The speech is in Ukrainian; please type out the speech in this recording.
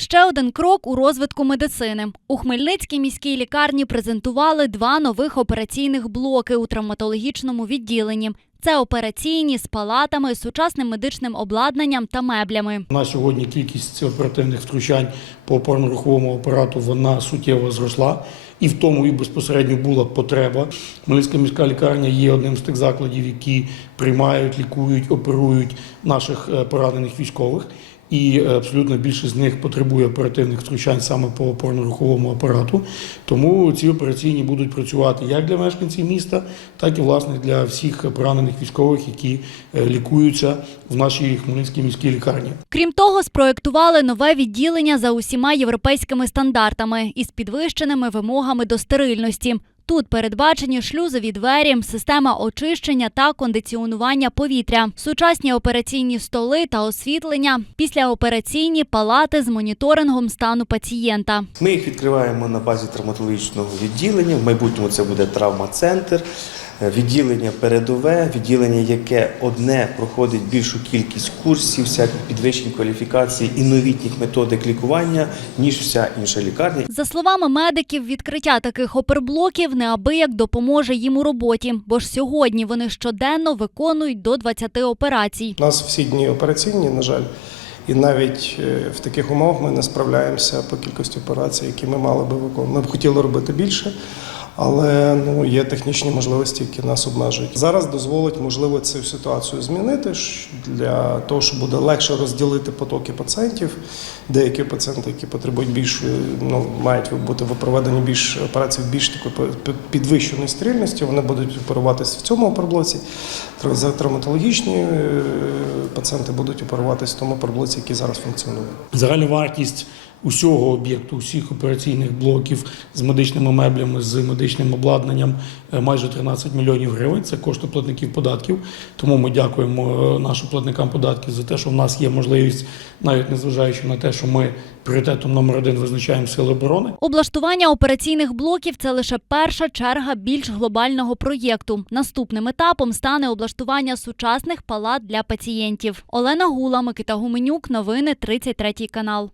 Ще один крок у розвитку медицини. У Хмельницькій міській лікарні презентували два нових операційних блоки у травматологічному відділенні. Це операційні з палатами, сучасним медичним обладнанням та меблями. На сьогодні кількість оперативних втручань по опорно-руховому апарату вона суттєво зросла, і в тому і безпосередньо була потреба. Хмельницька міська лікарня є одним з тих закладів, які приймають, лікують, оперують наших е, поранених військових. І е, абсолютно більшість з них потребує оперативних втручань саме по опорно-руховому апарату. Тому ці операційні будуть працювати як для мешканців міста, так і власне для всіх поранених військових, які е, лікуються в нашій Хмельницькій міській лікарні. Крім того, спроектували нове відділення за усіма європейськими стандартами із підвищеними вимогами до стерильності. Тут передбачені шлюзові двері, система очищення та кондиціонування повітря, сучасні операційні столи та освітлення, післяопераційні палати з моніторингом стану пацієнта. Ми їх відкриваємо на базі травматологічного відділення. В майбутньому це буде травма-центр, е, відділення передове, відділення, яке одне проходить більшу кількість курсів, всяких підвищень кваліфікації і новітніх методик лікування, ніж вся інша лікарня. За словами медиків, відкриття таких оперблоків неабияк допоможе їм у роботі, бо ж сьогодні вони щоденно виконують до 20 операцій. У нас всі дні операційні, на жаль, і навіть е, в таких умовах ми не справляємося по кількості операцій, які ми мали би виконувати. Ми б хотіли робити більше, але ну, є технічні можливості, які нас обмежують. Зараз дозволить можливо цю ситуацію змінити для того, щоб буде легше розділити потоки пацієнтів. Деякі пацієнти, які потребують більш ну, мають бути проведені більш операції в більш такої підвищеної стерильності. Вони будуть оперуватися в цьому За травматологічні е, пацієнти будуть оперуватися в тому оперблоці, який зараз функціонує. Загальна вартість усього об'єкту, усіх операційних блоків з медичними меблями, з медичним обладнанням е, майже 13 мільйонів гривень. Це кошти платників податків. Тому ми дякуємо е, нашим платникам податків за те, що в нас є можливість, навіть незважаючи на те, що ми пріоритетом номер один визначаємо сили оборони. Облаштування операційних блоків це лише перша черга більш глобального проєкту. Наступним етапом стане облаштування сучасних палат для пацієнтів. Олена Гула, Микита Гуменюк, новини 33 канал.